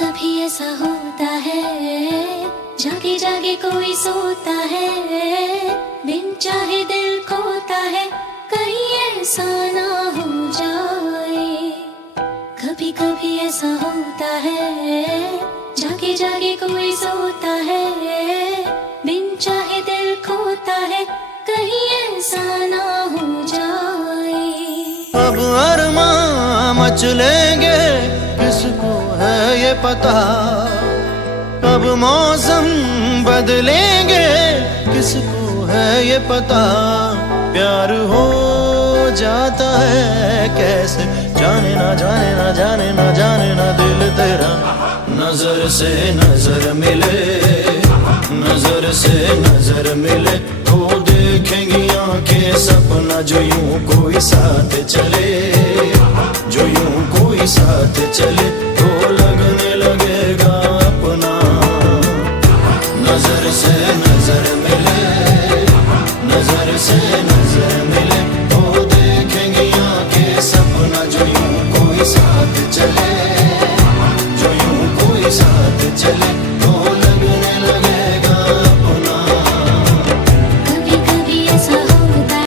कभी ऐसा होता है, जागे जागे कोई सोता है, बिन चाहे दिल खोता है, कहीं ऐसा ना हो जाए। कभी कभी ऐसा होता है, जागे जागे कोई सोता है, बिन चाहे दिल खोता है, कहीं ऐसा ना हो जाए। अब अरमां मचलेंगे किसको है ये पता, कब मौसम बदलेंगे किसको है ये पता। प्यार हो जाता है कैसे, जाने ना जाने ना जाने ना जाने ना दिल तेरा। नजर से नजर मिले, नजर से नजर मिले तो देखेंगी आंखें सपना, जो यूं कोई साथ चले, जो यूं कोई साथ चले तो लगने लगेगा अपना। नजर से नजर मिले, नजर से नजर मिले तो देखेंगे आंखें सपना, जो यूं कोई साथ चले, जो यूं कोई साथ चले।